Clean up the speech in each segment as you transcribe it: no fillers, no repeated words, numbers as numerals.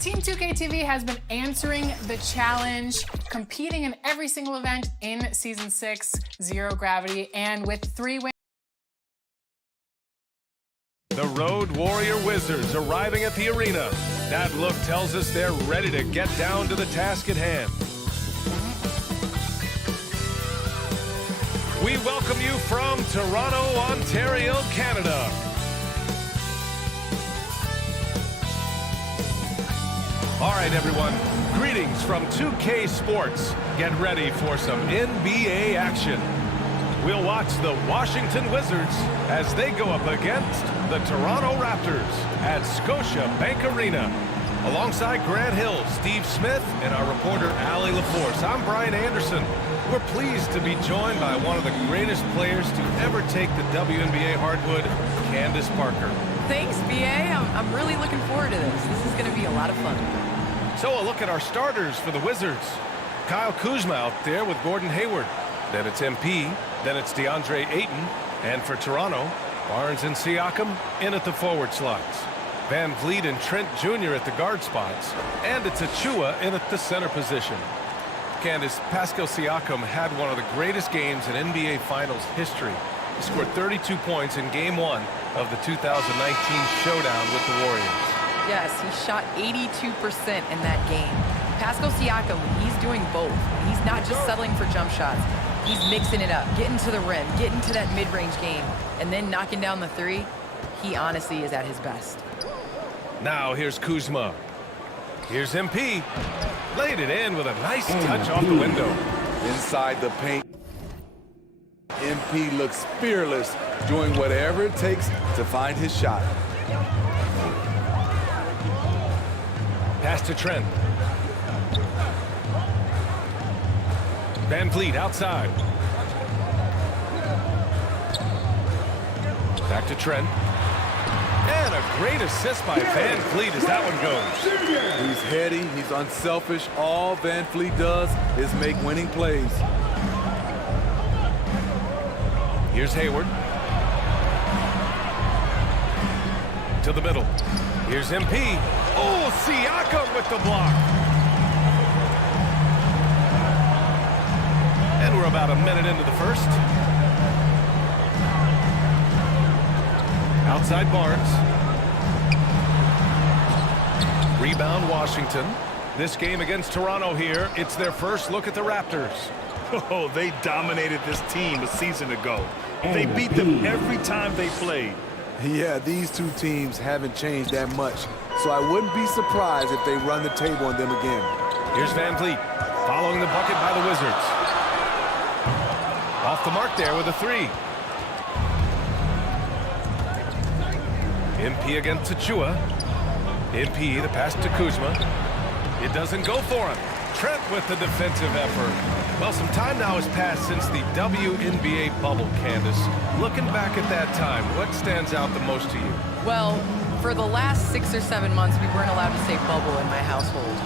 Team 2K TV has been answering the challenge, competing in every single event in Season 6, Zero Gravity, and with 3 wins. The Road Warrior Wizards arriving at the arena. That look tells us they're ready to get down to the task at hand. We welcome you from Toronto, Ontario, Canada. All right, everyone. Greetings from 2K Sports. Get ready for some NBA action. We'll watch the Washington Wizards as they go up against the Toronto Raptors at Scotiabank Arena. Alongside Grant Hill, Steve Smith, and our reporter, Allie LaForce, I'm Brian Anderson. We're pleased to be joined by one of the greatest players to ever take the WNBA hardwood, Candace Parker. Thanks, BA. I'm really looking forward to this. This is going to be a lot of fun. So a look at our starters for the Wizards. Kyle Kuzma out there with Gordon Hayward. Then it's MP. Then it's DeAndre Ayton. And for Toronto, Barnes and Siakam in at the forward slots. Van Vliet and Trent Jr. at the guard spots. And it's Achua in at the center position. Candace, Pascal Siakam had one of the greatest games in NBA Finals history. He scored 32 points in Game 1 of the 2019 showdown with the Warriors. Yes, he shot 82% in that game. Pascal Siakam, he's doing both. He's not just settling for jump shots. He's mixing it up, getting to the rim, getting to that mid-range game, and then knocking down the three. He honestly is at his best. Now here's Kuzma. Here's MP. Laid it in with a nice touch off the window. Inside the paint. MP looks fearless, doing whatever it takes to find his shot. Pass to Trent. Van Vliet outside. Back to Trent. And a great assist by Van Vliet as that one goes. He's heady, he's unselfish. All Van Vliet does is make winning plays. Here's Hayward. To the middle. Here's MP. Oh, Siakam with the block. And we're about a minute into the first. Outside Barnes. Rebound Washington. This game against Toronto here, it's their first look at the Raptors. Oh, they dominated this team a season ago. They beat them every time they played. Yeah, these two teams haven't changed that much, so I wouldn't be surprised if they run the table on them again. Here's Van Vliet, following the bucket by the Wizards. Off the mark there with a three. MP against Achua. MP, the pass to Kuzma. It doesn't go for him. Trent with the defensive effort. Well, some time now has passed since the WNBA bubble, Candace. Looking back at that time, what stands out the most to you? Well, for the last 6 or 7 months, we weren't allowed to say bubble in my household.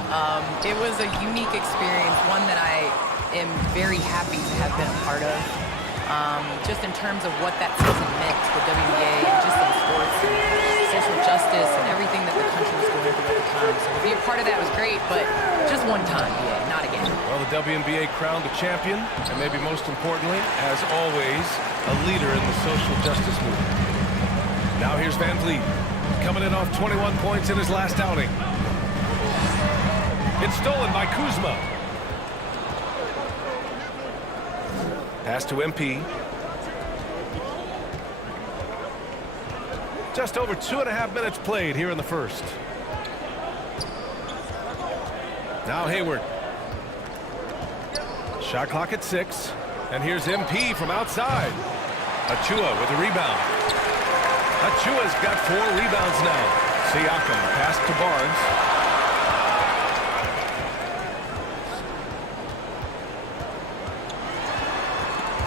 It was a unique experience, one that I am very happy to have been a part of. Just in terms of what that season meant to the WNBA and just in sports and social justice and everything that the country was going through at the time. So to be a part of that was great, but just one time, yeah, not again. Well, the WNBA crowned a champion, and maybe most importantly, as always, a leader in the social justice movement. Now here's Van Vliet, coming in off 21 points in his last outing. It's stolen by Kuzma. Pass to MP. Just over 2.5 minutes played here in the first. Now Hayward. Shot clock at 6. And here's MP from outside. Achua with a rebound. Achua's got 4 rebounds now. Siakam pass to Barnes.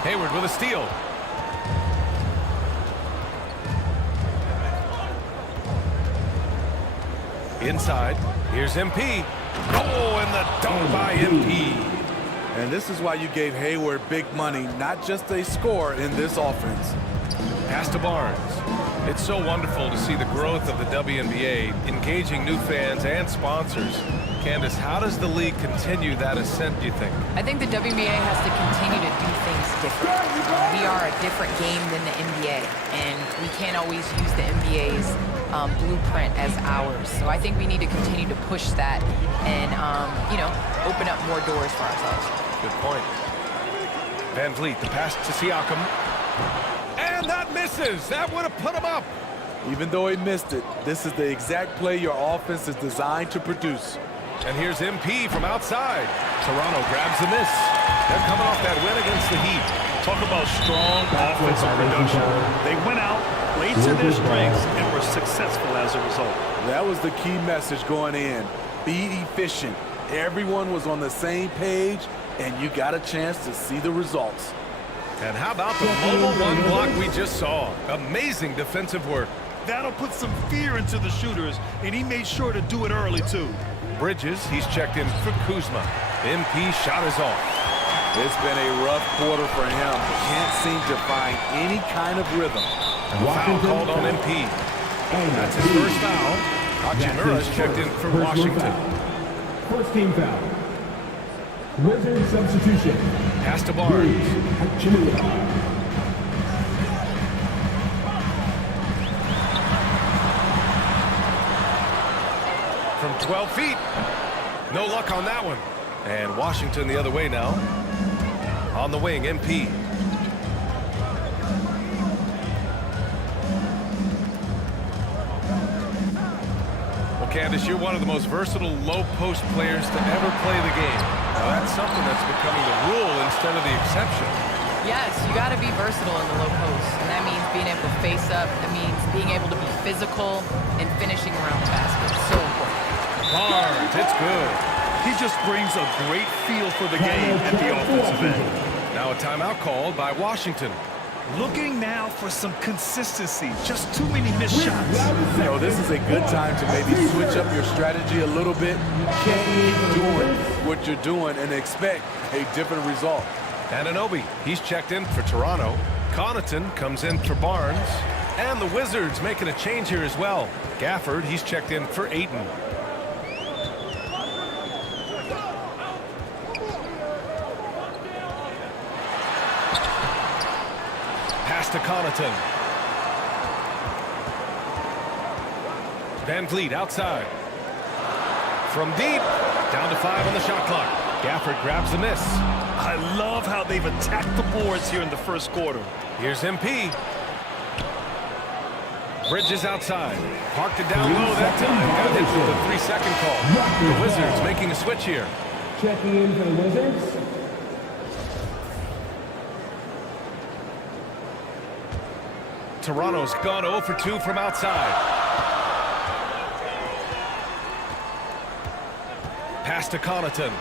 Hayward with a steal. Inside. Here's MP. Oh, and the dunk by MP. And this is why you gave Hayward big money, not just a score in this offense. Pass to Barnes. It's so wonderful to see the growth of the WNBA, engaging new fans and sponsors. Candace, how does the league continue that ascent, do you think? I think the WNBA has to continue to do things different. We are a different game than the NBA, and we can't always use the NBA's blueprint as ours. So I think we need to continue to push that and, open up more doors for ourselves. Good point. Van Vliet, the pass to Siakam. And that misses. That would have put him up. Even though he missed it, this is the exact play your offense is designed to produce. And here's MP from outside. Toronto grabs the miss. They're coming off that win against the Heat. Talk about strong offensive production. They went out, played to their strengths, and were successful as a result. That was the key message going in. Be efficient. Everyone was on the same page, and you got a chance to see the results. And how about the mobile one block we just saw? Amazing defensive work. That'll put some fear into the shooters, and he made sure to do it early, too. Bridges, he's checked in for Kuzma. MP shot is off. It's been a rough quarter for him. Can't seem to find any kind of rhythm. Foul called on MP. That's his first foul. Hachimura's checked in for Washington. First team foul. Wizards substitution. Pass to Barnes. From 12 feet. No luck on that one. And Washington the other way now. On the wing, MP. Well, Candace, you're one of the most versatile low-post players to ever play the game. Now, that's something that's becoming the rule instead of the exception. Yes, you got to be versatile in the low post, and that means being able to face up. That means being able to be physical and finishing around the basket. It's so important. Barnes, it's good. He just brings a great feel for the game at the offensive end. Now a timeout called by Washington. Looking now for some consistency. Just too many missed shots. You know, this is a good time to maybe switch up your strategy a little bit. You can't keep doing what you're doing and expect a different result. Anunoby, he's checked in for Toronto. Connaughton comes in for Barnes. And the Wizards making a change here as well. Gafford, he's checked in for Ayton. Pass to Connaughton. Van Vliet outside. From deep, down to 5 on the shot clock. Gafford grabs the miss. I love how they've attacked the boards here in the first quarter. Here's MP. Bridges outside. Parked it down low that time. Got hit with the 3-second call. The Wizards making a switch here. Checking in for the Wizards. Toronto's gone 0 for 2 from outside. Pass to Connaughton.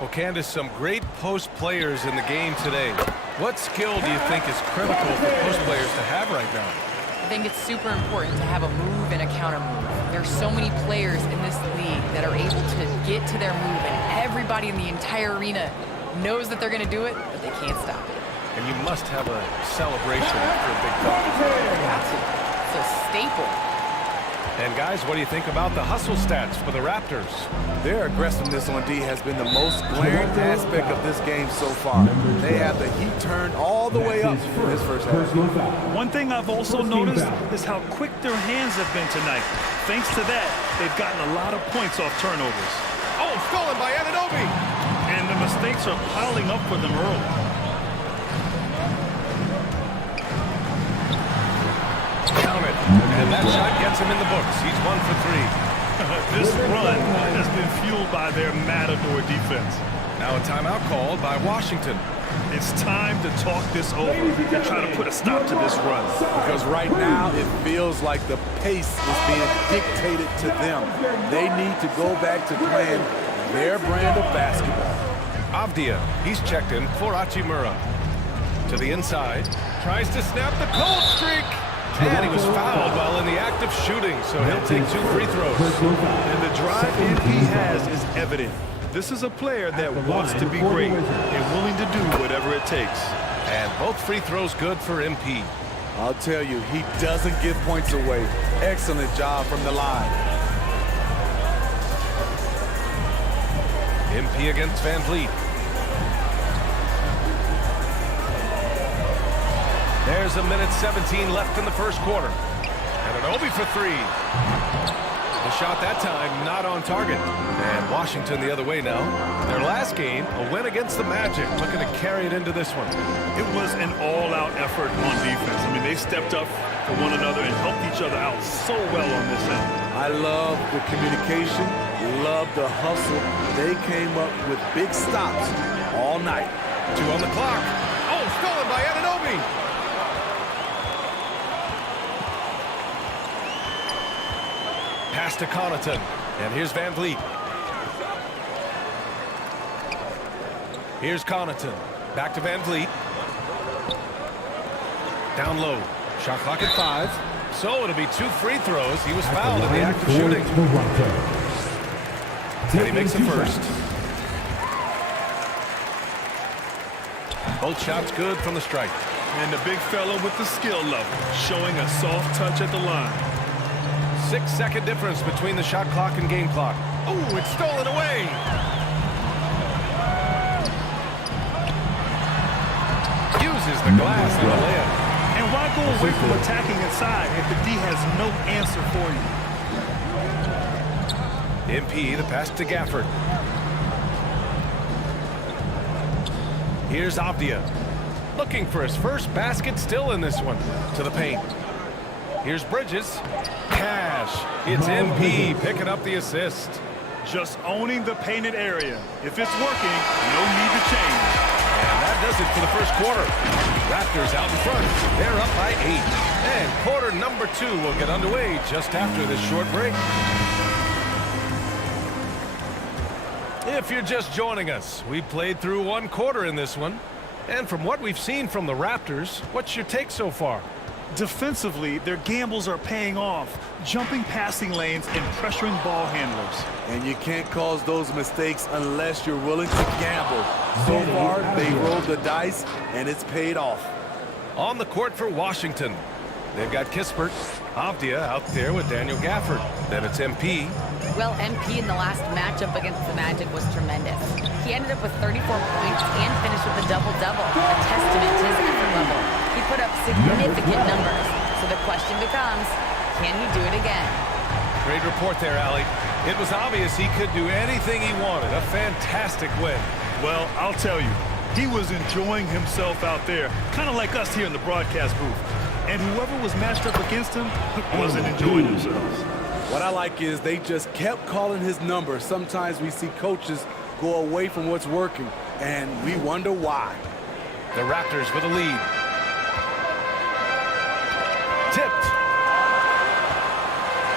Well, Candace, some great post players in the game today. What skill do you think is critical for post players to have right now? I think it's super important to have a move and a counter move. There's so many players in this league that are able to get to their move, and everybody in the entire arena knows that they're going to do it, but they can't stop it. And you must have a celebration after a big call. You have to. It's a staple. And guys, what do you think about the hustle stats for the Raptors? Their aggressiveness on D has been the most glaring aspect of this game so far. They have the heat turned all the way up in this first half. One thing I've also noticed is how quick their hands have been tonight. Thanks to that, they've gotten a lot of points off turnovers. Oh, stolen by Anunoby! And the mistakes are piling up for them early. Count it. And that shot gets him in the books. He's 1 for 3. This run has been fueled by their matador defense. Now a timeout called by Washington. It's time to talk this over and try to put a stop to this run. Because right now it feels like the pace is being dictated to them. They need to go back to playing their brand of basketball. Avdia, he's checked in for Hachimura. To the inside, tries to snap the cold streak. And he was fouled while in the act of shooting, so he'll take 2 free throws. And the drive MP has is evident. This is a player that wants to be great and willing to do whatever it takes. And both free throws good for MP. I'll tell you, he doesn't give points away. Excellent job from the line. MP against Van Vliet. There's a minute 17 left in the first quarter. And an Obi for three. The shot that time not on target. And Washington the other way now. Their last game, a win against the Magic, looking to carry it into this one. It was an all-out effort on defense. I mean, they stepped up for one another and helped each other out so well on this end. I love the communication, love the hustle. They came up with big stops all night. 2 on the clock. Oh, stolen by Anunoby. Pass to Connaughton. And here's Van Vliet. Here's Connaughton. Back to Van Vliet. Down low. Shot clock at 5. So it'll be 2 free throws. He was fouled in the act of shooting. And he makes the first. Both shots good from the stripe. And the big fella with the skill level, showing a soft touch at the line. 6-second difference between the shot clock and game clock. Oh, it's stolen away. Uses the glass on the layup. And why go away from attacking inside if the D has no answer for you? MP, the pass to Gafford. Here's Avdia. Looking for his first basket, still in this one. To the paint. Here's Bridges. Cash. It's MP picking up the assist. Just owning the painted area. If it's working, no need to change. And that does it for the first quarter. Raptors out in front. They're up by 8. And quarter number 2 will get underway just after this short break. If you're just joining us, we played through 1 quarter in this one. And from what we've seen from the Raptors, what's your take so far? Defensively, their gambles are paying off, jumping passing lanes and pressuring ball handlers. And you can't cause those mistakes unless you're willing to gamble. So far, they rolled the dice, and it's paid off. On the court for Washington, they've got Kispert. Avdia out there with Daniel Gafford. Then it's MP. Well, MP in the last matchup against the Magic was tremendous. He ended up with 34 points and finished with a double-double, a testament to his effort level. He put up significant numbers. So the question becomes, can he do it again? Great report there, Allie. It was obvious he could do anything he wanted. A fantastic win. Well, I'll tell you, he was enjoying himself out there, kind of like us here in the broadcast booth. And whoever was matched up against him wasn't enjoying themselves. What I like is they just kept calling his number. Sometimes we see coaches go away from what's working, and we wonder why. The Raptors with a lead. Tipped.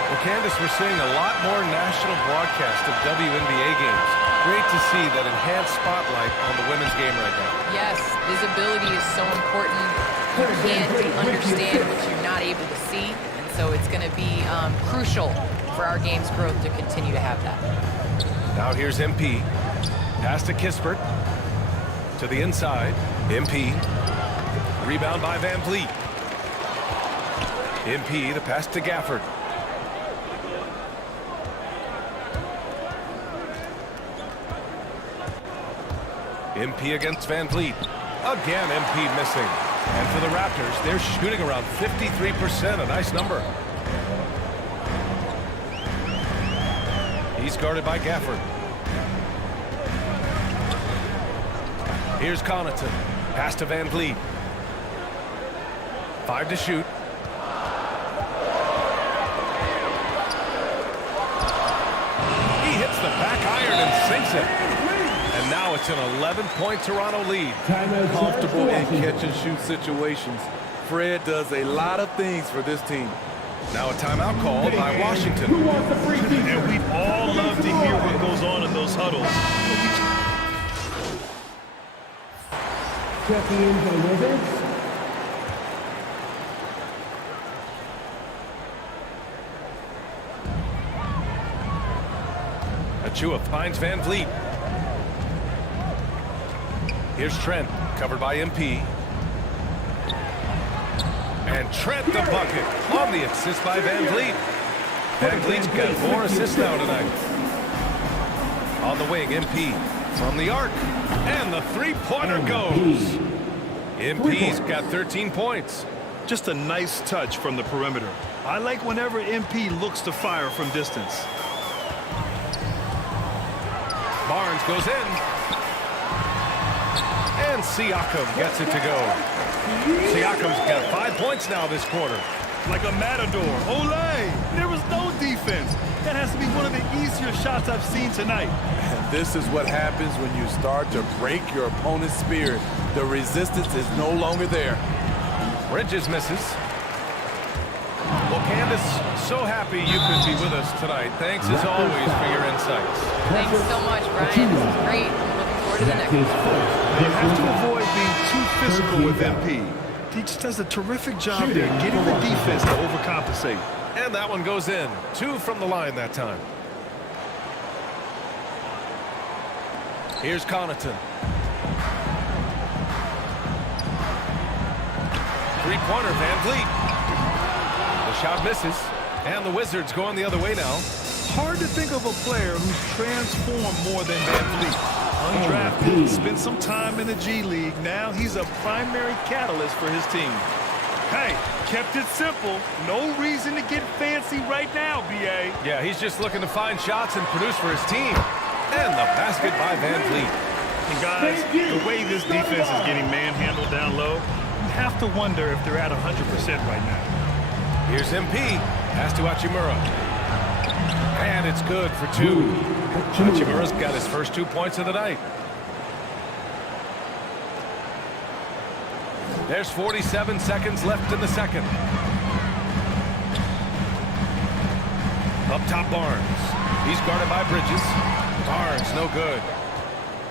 Well, Candace, we're seeing a lot more national broadcast of WNBA games. Great to see that enhanced spotlight on the women's game right now. Yes, visibility is so important. You can't understand what you're not able to see, and so it's going to be crucial for our game's growth to continue to have that. Now here's MP. Pass to Kispert. To the inside. MP. Rebound by Van Vliet. MP, the pass to Gafford. MP against Van Vliet. Again, MP missing. And for the Raptors, they're shooting around 53%, a nice number. He's guarded by Gafford. Here's Connaughton. Pass to Van Vliet. 5 to shoot. He hits the back iron and sinks it. And now it's an 11-point Toronto lead. Comfortable in catch-and-shoot situations. Fred does a lot of things for this team. Now a timeout called by Washington. And we'd all love to hear what goes on in those huddles. Checking in for the Wizards. Achua finds Van Vliet. Here's Trent, covered by MP. And Trent the bucket on the assist by Van Vliet. Van Vliet's got 4 assists now tonight. On the wing, MP from the arc. And the three-pointer goes. MP's got 13 points. Just a nice touch from the perimeter. I like whenever MP looks to fire from distance. Barnes goes in. And Siakam gets it to go. Siakam's got 5 points now this quarter. Like a matador. Olay! There was no defense. That has to be one of the easier shots I've seen tonight. And this is what happens when you start to break your opponent's spirit. The resistance is no longer there. Bridges misses. Well, Candace, so happy you could be with us tonight. Thanks as always for your insights. Thanks so much, Brian. This is great. I'm looking forward to the next one. You have to avoid being too physical with MP. He just does a terrific job there, getting the defense to overcompensate. And that one goes in. 2 from the line that time. Here's Connaughton. Three-pointer, Van Vliet. The shot misses. And the Wizards going the other way now. Hard to think of a player who's transformed more than Van Vliet. Undrafted, spent some time in the G League. Now he's a primary catalyst for his team. Hey, kept it simple. No reason to get fancy right now, B.A. Yeah, he's just looking to find shots and produce for his team. And the basket by Van Vliet. And guys, the way this defense is getting manhandled down low, you have to wonder if they're at 100% right now. Here's MP. Pass to Hachimura. And it's good for 2. Hachimura's got his first 2 points of the night. There's 47 seconds left in the second. Up top, Barnes. He's guarded by Bridges. Barnes, no good.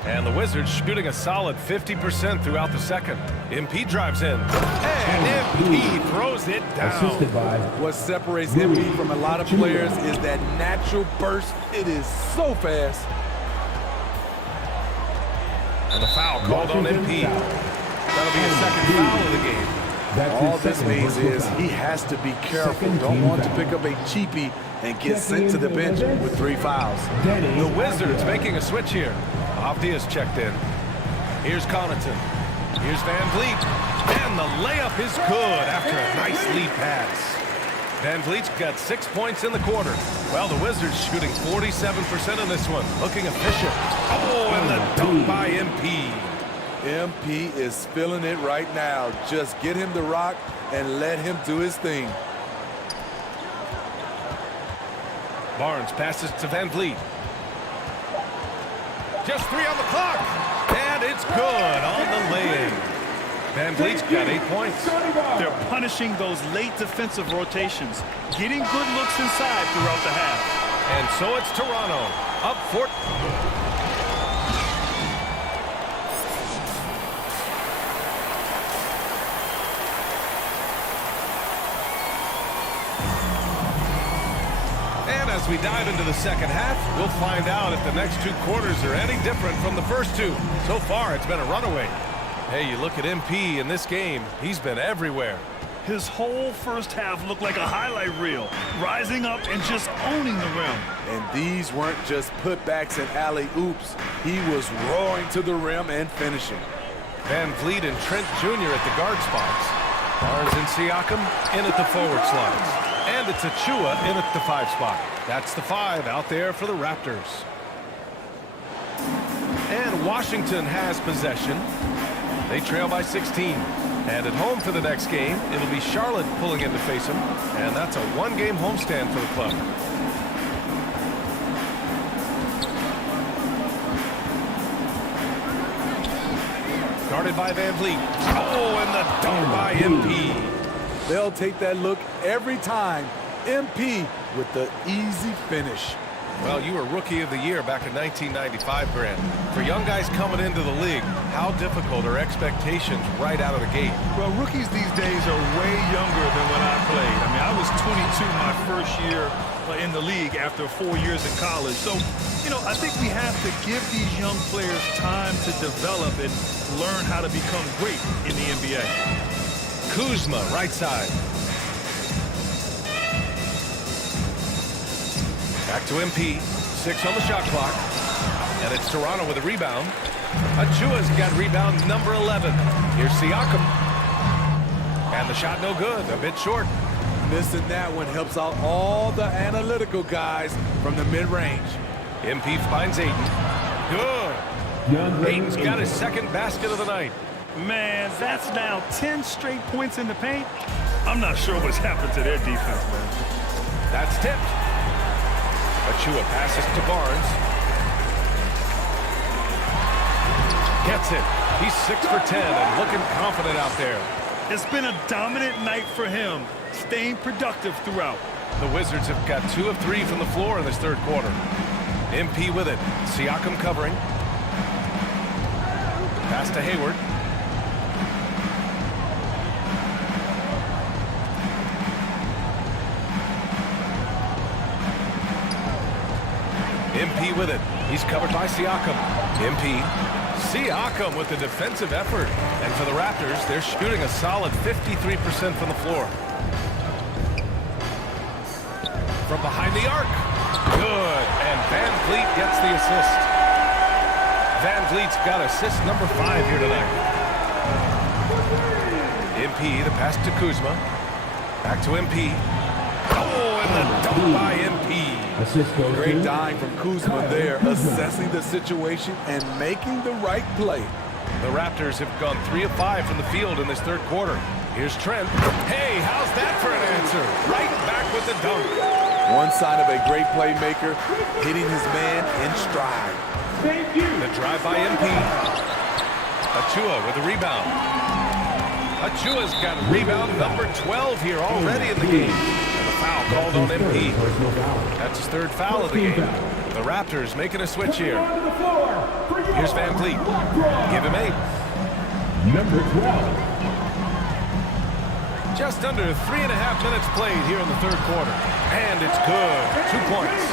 And the Wizards shooting a solid 50% throughout the second. MP drives in. And MP throws it down. What separates MP from a lot of players is that natural burst. It is so fast. And the foul called on MP. That'll be his second foul of the game. All this means is he has to be careful. Don't want to pick up a cheapie and get sent to the bench with 3 fouls. The Wizards making a switch here. Avdia's checked in. Here's Connaughton. Here's Van Vliet. And the layup is good after a nice lead pass. Van Vliet's got 6 points in the quarter. Well, the Wizards shooting 47% in this one. Looking efficient. Oh, and the dunk by MP. MP is feeling it right now. Just get him the rock and let him do his thing. Barnes passes to Van Vliet. Just 3 on the clock. And it's good on the lay-in. Van Vliet's got 8 points. They're punishing those late defensive rotations, getting good looks inside throughout the half. And so it's Toronto up 4. And as we dive into the second half, we'll find out if the next 2 quarters are any different from the first 2. So far, it's been a runaway. Hey, you look at MP in this game, he's been everywhere. His whole first half looked like a highlight reel, rising up and just owning the rim. And these weren't just putbacks and alley-oops. He was roaring to the rim and finishing. Van Vliet and Trent Jr. at the guard spots. Barnes and Siakam in at the forward slots. And it's Achua in at the 5 spot. That's the 5 out there for the Raptors. And Washington has possession. They trail by 16. And at home for the next game, it'll be Charlotte pulling in to face them. And that's a 1-game homestand for the club. Guarded by Van Vliet. Oh, and the dunk by MP. They'll take that look every time. MP with the easy finish. Well, you were Rookie of the Year back in 1995, Grant. For young guys coming into the league, how difficult are expectations right out of the gate? Well, rookies these days are way younger than when I played. I mean, I was 22 my first year in the league after 4 years in college. So, you know, I think we have to give these young players time to develop and learn how to become great in the NBA. Kuzma, right side. Back to MP. 6 on the shot clock. And it's Toronto with a rebound. Achua's got rebound number 11. Here's Siakam. And the shot no good. A bit short. Missing that one helps out all the analytical guys from the mid-range. MP finds Ayton. Good. Ayton's got his second basket of the night. Man, that's now 10 straight points in the paint. I'm not sure what's happened to their defense, man. That's tipped. Achua passes to Barnes. Gets it. He's 6 for 10 and looking confident out there. It's been a dominant night for him, staying productive throughout. The Wizards have got 2 of 3 from the floor in this third quarter. MP with it. Siakam covering. Pass to Hayward. MP with it. He's covered by Siakam. MP. Siakam with the defensive effort. And for the Raptors, they're shooting a solid 53% from the floor. From behind the arc. Good. And Van Vliet gets the assist. Van Vliet's got assist number 5 here tonight. MP, the pass to Kuzma. Back to MP. Oh, and the dunk by MP. Great dime from Kuzma there, assessing the situation and making the right play. The Raptors have gone 3 of 5 from the field in this third quarter. Here's Trent. Hey, how's that for an answer? Right back with the dunk. One sign of a great playmaker, hitting his man in stride. Thank you. The drive by MP. Achua with the rebound. Achua's got rebound number 12 here already in the game. And the foul called on MP. That's his 3rd foul of the game. The Raptors making a switch here. Here's Van Vliet. Give him 8. Number 12. Just under 3.5 minutes played here in the third quarter. And it's good. 2 points.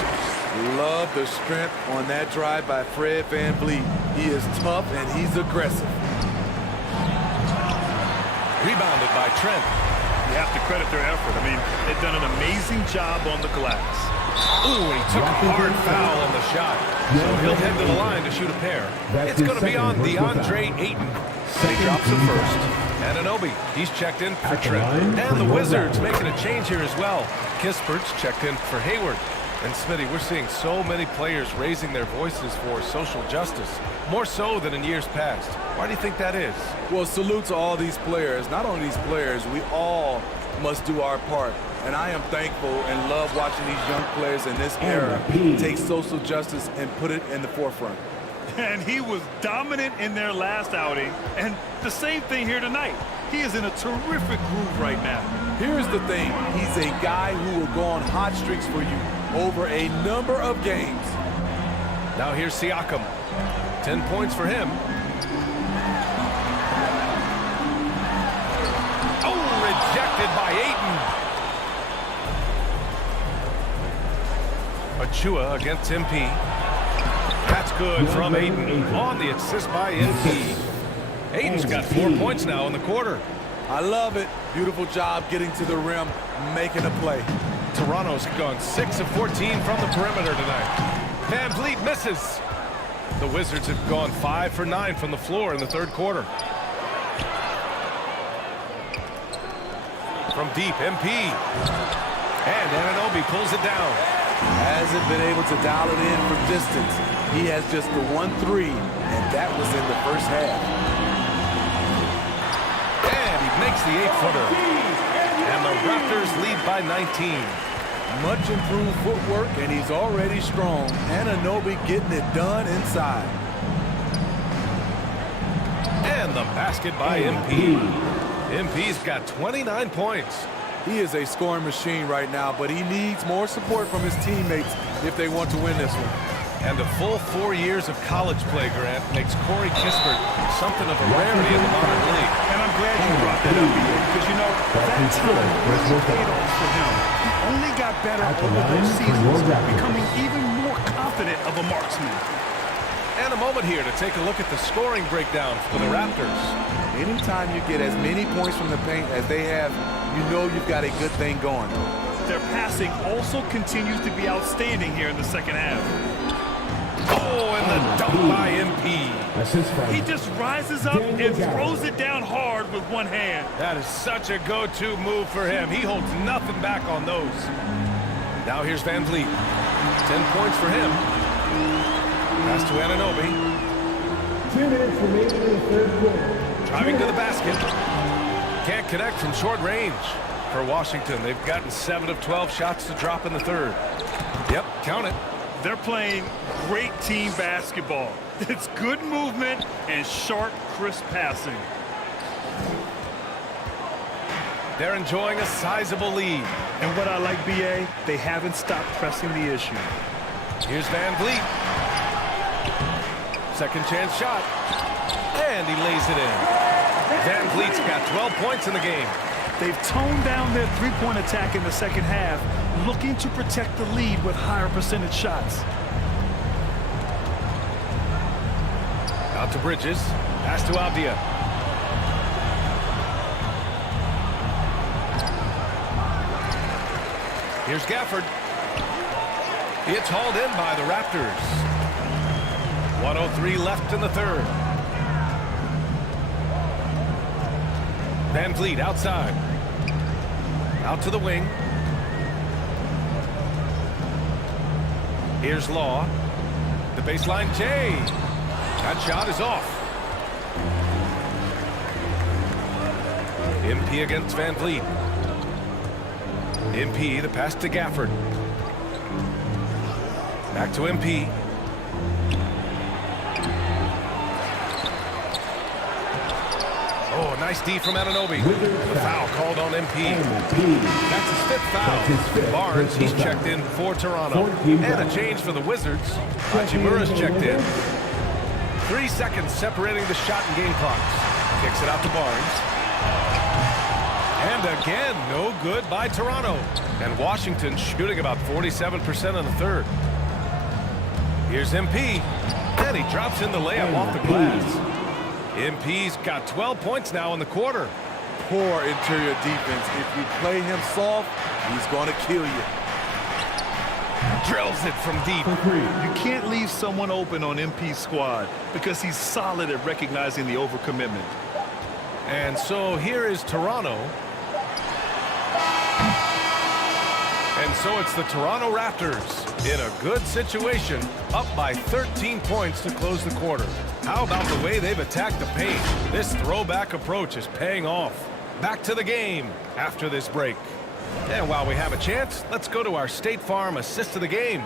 Love the strength on that drive by Fred Van Vliet. He is tough and he's aggressive. Rebounded by Trent. You have to credit their effort. I mean, they've done an amazing job on the glass. Ooh, he took a hard foul on the shot. So he'll head to the line to shoot a pair. It's going to be on DeAndre Ayton. And he drops the first. Anunoby, he's checked in for Trent. And the Wizards making a change here as well. Kispert's checked in for Hayward. And Smitty, we're seeing so many players raising their voices for social justice, more so than in years past. Why do you think that is? Well, salute to all these players. Not only these players, we all must do our part. And I am thankful and love watching these young players in this era take social justice and put it in the forefront. And he was dominant in their last outing. And the same thing here tonight. He is in a terrific groove right now. Here's the thing. He's a guy who will go on hot streaks for you over a number of games. Now here's Siakam. 10 points for him. Oh, rejected by Ayton. Achua against MP. That's good from Ayton. On the assist by MP. Ayton's got 4 points now in the quarter. I love it. Beautiful job getting to the rim, making a play. Toronto's gone 6 of 14 from the perimeter tonight. Van Vliet misses. The Wizards have gone 5 for 9 from the floor in the third quarter. From deep, MP. And Anunoby pulls it down. Hasn't been able to dial it in from distance. He has just the 1-3, and that was in the first half. And he makes the 8-footer. And the Raptors lead by 19. Much improved footwork, and he's already strong. Anunoby getting it done inside. And the basket by MP. MP's got 29 points. He is a scoring machine right now, but he needs more support from his teammates if they want to win this one. And a full 4 years of college play, Grant, makes Corey Kispert something of a rarity in the modern league. And I'm glad you brought that up, because, you know, that time really paid off for him. He only got better over those seasons, becoming even more confident of a marksman. And a moment here to take a look at the scoring breakdown for the Raptors. Anytime you get as many points from the paint as they have, you know you've got a good thing going. Their passing also continues to be outstanding here in the second half. Oh, and the dunk by MP. He just rises up and throws it down hard with one hand. That is such a go-to move for him. He holds nothing back on those. Now here's Van Vliet. 10 points for him. Pass to Anunoby. 2 minutes remaining in the third quarter. Driving to the basket. Can't connect from short range for Washington. They've gotten 7 of 12 shots to drop in the third. Yep, count it. They're playing great team basketball. It's good movement and sharp, crisp passing. They're enjoying a sizable lead. And what I like, BA, they haven't stopped pressing the issue. Here's Van Vliet. Second chance shot. And he lays it in. Van Vliet's got 12 points in the game. They've toned down their three-point attack in the second half, looking to protect the lead with higher percentage shots. Out to Bridges. Pass to Avdia. Here's Gafford. It's hauled in by the Raptors. 1:03 left in the third. Van Vliet outside. Out to the wing. Here's Law. The baseline J. That shot is off. MP against Van Vliet. MP, the pass to Gafford. Back to MP. Oh, nice D from Anunoby. The foul called on MP. That's his 5th foul. Barnes, he's checked in for Toronto. And a change for the Wizards. Hachimura's checked in. 3 seconds separating the shot and game clocks. Kicks it out to Barnes. And again, no good by Toronto. And Washington shooting about 47% in the third. Here's MP. And he drops in the layup off the glass. MP's got 12 points now in the quarter. Poor interior defense. If you play him soft, he's going to kill you. Drills it from deep. You can't leave someone open on MP's squad because he's solid at recognizing the overcommitment. And so here is Toronto. And so it's the Toronto Raptors in a good situation, up by 13 points to close the quarter. How about the way they've attacked the paint? This throwback approach is paying off. Back to the game after this break. And while we have a chance, let's go to our State Farm assist of the game.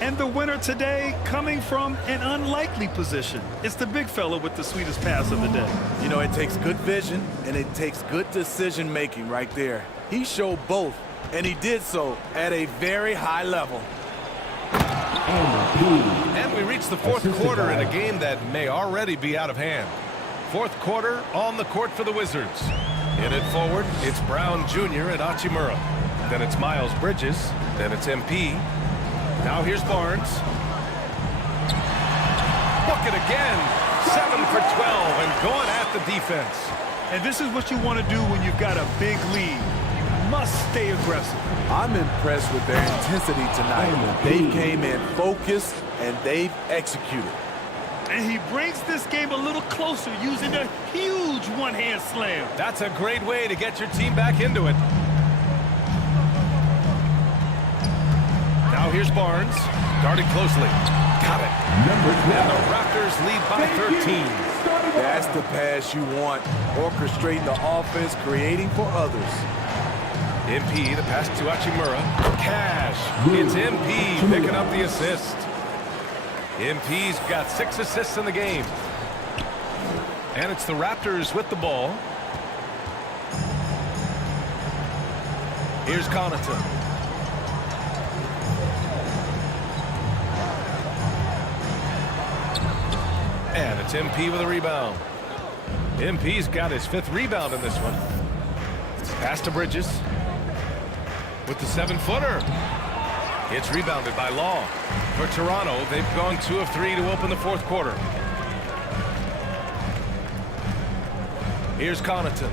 And the winner today coming from an unlikely position. It's the big fella with the sweetest pass of the day. You know, it takes good vision and it takes good decision making right there. He showed both, and he did so at a very high level. And we reach the fourth quarter in a game that may already be out of hand. Fourth quarter on the court for the Wizards. In it forward, it's Brown Jr. and Hachimura. Then it's Miles Bridges. Then it's MP. Now here's Barnes. Bucket again. 7 for 12 and going at the defense. And this is what you want to do when you've got a big lead. You must stay aggressive. I'm impressed with their intensity tonight. They came in focused and they've executed. And he brings this game a little closer using a huge one-hand slam. That's a great way to get your team back into it. Now here's Barnes, guarded closely. Got it. And the Raptors lead by 13. That's the pass you want. Orchestrating the offense, creating for others. MP, the pass to Hachimura. Cash. It's MP picking up the assist. MP's got 6 assists in the game. And it's the Raptors with the ball. Here's Connaughton. And it's MP with a rebound. MP's got his 5th rebound in this one. Pass to Bridges with the 7-footer. It's rebounded by Law. For Toronto, they've gone 2 of 3 to open the fourth quarter. Here's Connaughton.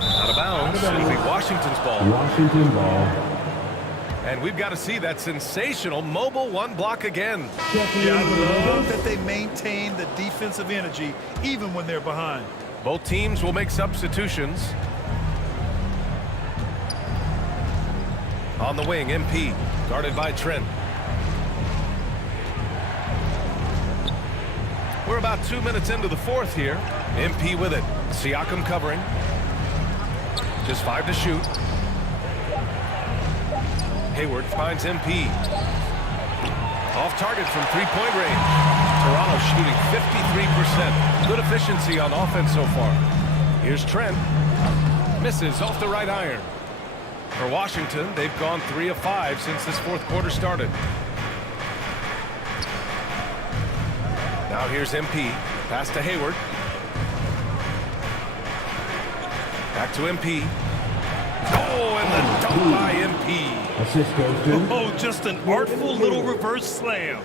Out of bounds. It'll be Washington's ball. Washington ball. And we've got to see that sensational mobile one block again. Yeah, I love that they maintain the defensive energy even when they're behind. Both teams will make substitutions. On the wing, MP, guarded by Trent. We're about 2 minutes into the fourth here. MP with it. Siakam covering. Just 5 to shoot. Hayward finds MP. Off target from three-point range. Toronto shooting 53%. Good efficiency on offense so far. Here's Trent. Misses off the right iron. For Washington, they've gone 3 of 5 since this fourth quarter started. Now here's MP. Pass to Hayward. Back to MP. Oh, and the dunk by MP. Assist goes to. Oh, just an artful little reverse slam.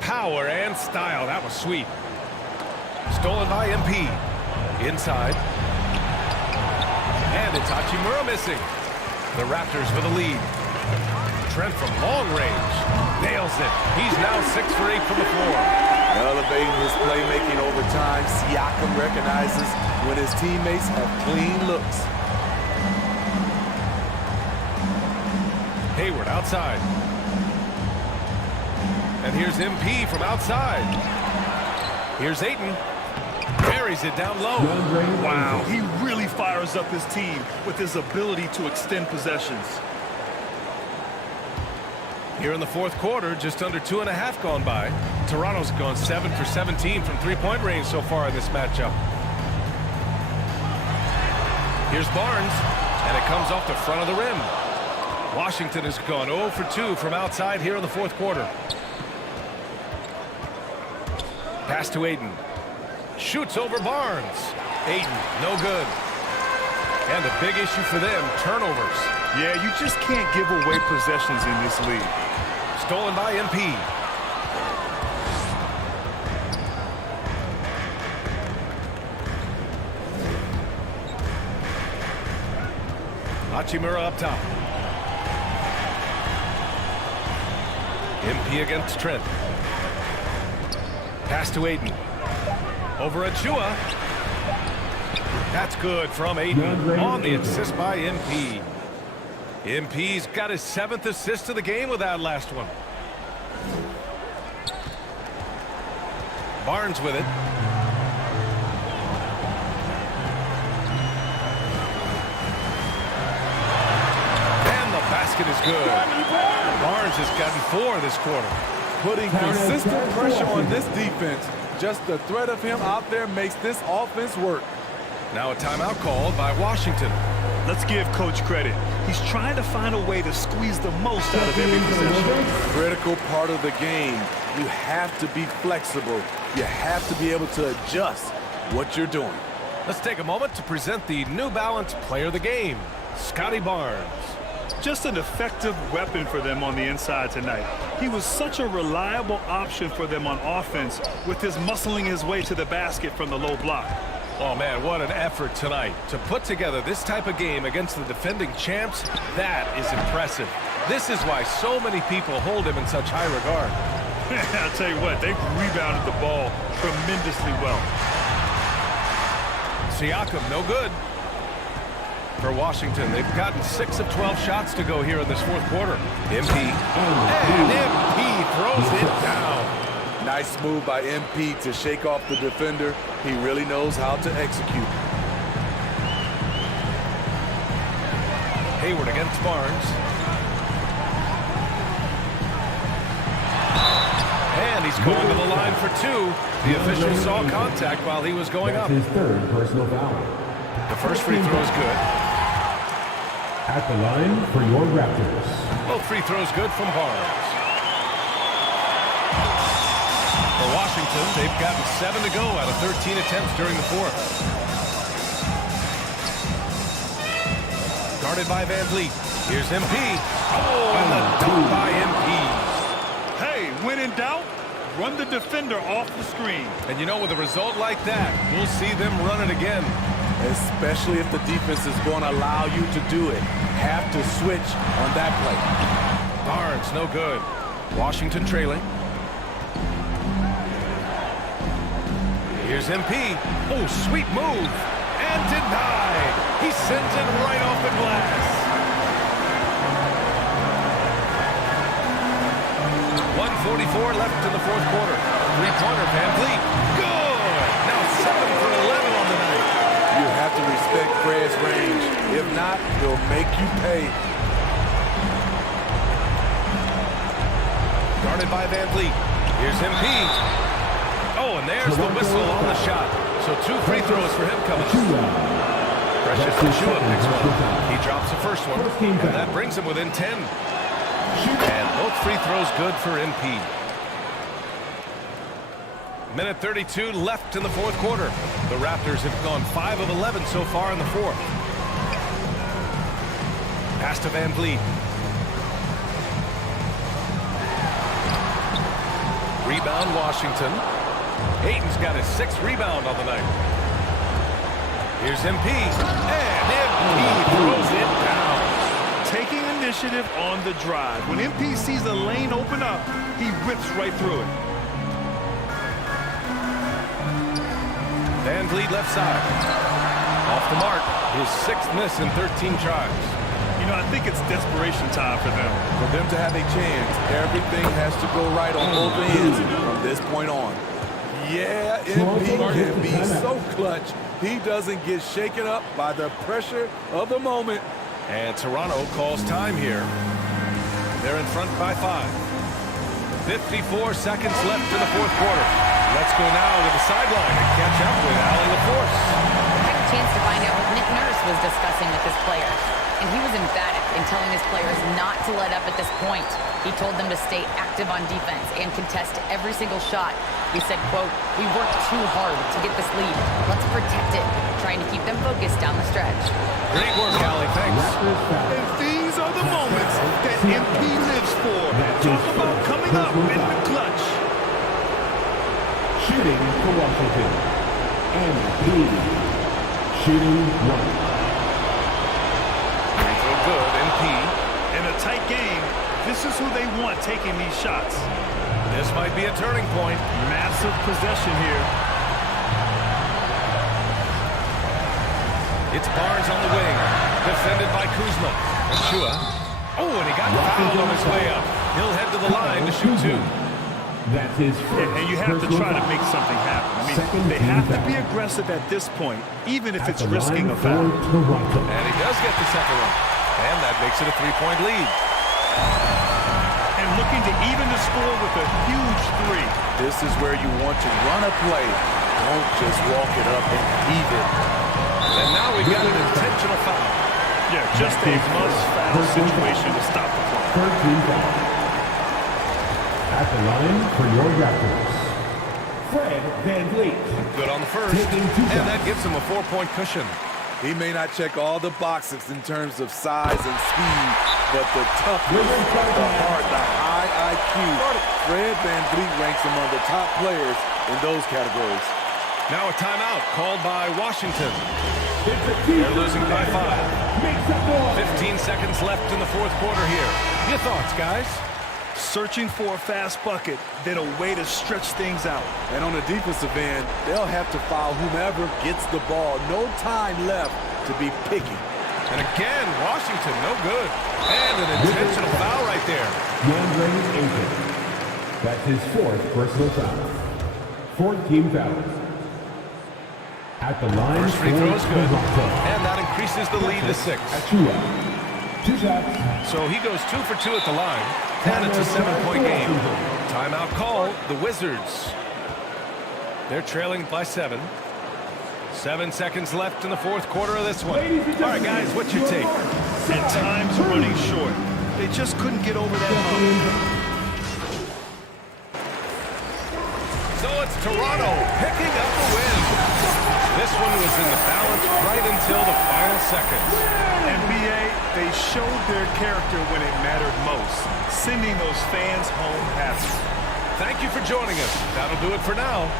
Power and style. That was sweet. Stolen by MP. Inside. And it's Hachimura missing. The Raptors with a lead. Trent from long range. Nails it. He's now 6 for 8 from the floor. Elevating his playmaking over time, Siakam recognizes when his teammates have clean looks. Hayward outside. And here's MP from outside. Here's Ayton. Buries it down low. Wow, he really fires up his team with his ability to extend possessions. Here in the fourth quarter, just under 2.5 gone by. Toronto's gone 7 for 17 from three-point range so far in this matchup. Here's Barnes, and it comes off the front of the rim. Washington has gone 0 for 2 from outside here in the fourth quarter. Pass to Ayton. Shoots over Barnes. Ayton, no good. And a big issue for them, turnovers. Yeah, you just can't give away possessions in this league. Stolen by MP. Hachimura up top. MP against Trent. Pass to Ayton. Over Achua. That's good from Ayton on the assist by MP. MP's got his 7th assist of the game with that last one. Barnes with it. And the basket is good. Barnes has gotten 4 this quarter. Putting consistent pressure on this defense. Just the threat of him out there makes this offense work. Now a timeout called by Washington. Let's give Coach credit. He's trying to find a way to squeeze the most out of every possession. Critical part of the game. You have to be flexible. You have to be able to adjust what you're doing. Let's take a moment to present the New Balance Player of the Game, Scotty Barnes. Just an effective weapon for them on the inside tonight. He was such a reliable option for them on offense with his muscling his way to the basket from the low block. Oh, man, what an effort tonight. To put together this type of game against the defending champs, that is impressive. This is why so many people hold him in such high regard. I'll tell you what, they've rebounded the ball tremendously well. Siakam, no good. For Washington, they've gotten 6 of 12 shots to go here in this fourth quarter. MP. And MP throws it down. Nice move by MP to shake off the defender. He really knows how to execute. Hayward against Barnes. And he's going to the line for 2. The official saw contact while he was going up. His 3rd personal foul. The first free throw is good. At the line for your Raptors. Both free throws good from Barnes. For Washington, they've gotten 7 to go out of 13 attempts during the fourth. Guarded by Van Vliet. Here's MP. Oh, and the dunk by MP. Hey, when in doubt, run the defender off the screen. And you know, with a result like that, we'll see them run it again. Especially if the defense is going to allow you to do it. Have to switch on that play. Barnes, no good. Washington trailing. Here's MP. Oh, sweet move. And denied. He sends it right off the glass. 1:44 left in the fourth quarter. Three-pointer, Van Vliet. Good. Now 7 for 11 on the night. You have to respect Fred's range. If not, he'll make you pay. Guarded by Van Vliet. Here's MP. Oh, and there's the whistle on the shot. So 2 free throws for him coming up. Precious Achiuwa picks one. He drops the first one, and that brings him within 10. And both free throws good for MP. Minute 32 left in the fourth quarter. The Raptors have gone 5 of 11 so far in the fourth. Pass to Van Vliet. Rebound Washington. Ayton's got his 6th rebound on the night. Here's MP. And MP throws it down. Taking initiative on the drive. When MP sees a lane open up, he rips right through it. Van Vliet left side. Off the mark. His 6th miss in 13 tries. You know, I think it's desperation time for them. For them to have a chance, everything has to go right on both ends from this point on. Yeah, MP can be so clutch. He doesn't get shaken up by the pressure of the moment. And Toronto calls time here. They're in front by 5. 54 seconds left in the fourth quarter. Let's go now to the sideline and catch up with Allie LaForce. I had a chance to find out what Nick Nurse was discussing with his players. And he was emphatic in telling his players not to let up at this point. He told them to stay active on defense and contest every single shot. He said, quote, "We worked too hard to get this lead. Let's protect it," trying to keep them focused down the stretch. Great work, Allie. Thanks. And these are the moments that MP lives for. Talk about coming up in the clutch. Shooting for Washington. MP. Shooting 1. Good, MP. In a tight game, this is who they want taking these shots. This might be a turning point. Massive possession here. It's Barnes on the wing. Defended by Kuzma. Achiuwa. Oh, and he got fouled on his way up. He'll head to the line to shoot 2. That's his first. And you have to try to make something happen. I mean, they have to be aggressive at this point, even if it's risking a foul. And he does get the second one. And that makes it a 3-point lead. And looking to even the score with a huge 3. This is where you want to run a play. Don't just walk it up and heave it. And now we've got an intentional foul. Yeah, just a must-foul situation to stop the clock. 13 fouls. At the line for your Raptors, Fred Van Vliet. Good on the first. And that gives him a 4-point cushion. He may not check all the boxes in terms of size and speed, but the toughness, the heart, the high IQ, Fred Van Vliet ranks among the top players in those categories. Now a timeout called by Washington. They're losing by 5. 15 seconds left in the fourth quarter here. Your thoughts, guys? Searching for a fast bucket, then a way to stretch things out. And on the defensive end, they'll have to foul whomever gets the ball. No time left to be picky. And again, Washington, no good. And an intentional foul right there. DeAndre Ayton. That's his 4th personal foul. 14 fouls. At the line, First free throw is good. Toronto. And that increases the lead to 6. Achiuwa. 2 shots. So he goes 2 for 2 at the line. And it's a 7-point game. Timeout call, the Wizards. They're trailing by 7. 7 seconds left in the fourth quarter of this one. All right, guys, what's your take? And time's running short. They just couldn't get over that hump. So it's Toronto picking up the win. This one was in the balance right until the final seconds. NBA, they showed their character when it mattered most, sending those fans home happy. Thank you for joining us. That'll do it for now.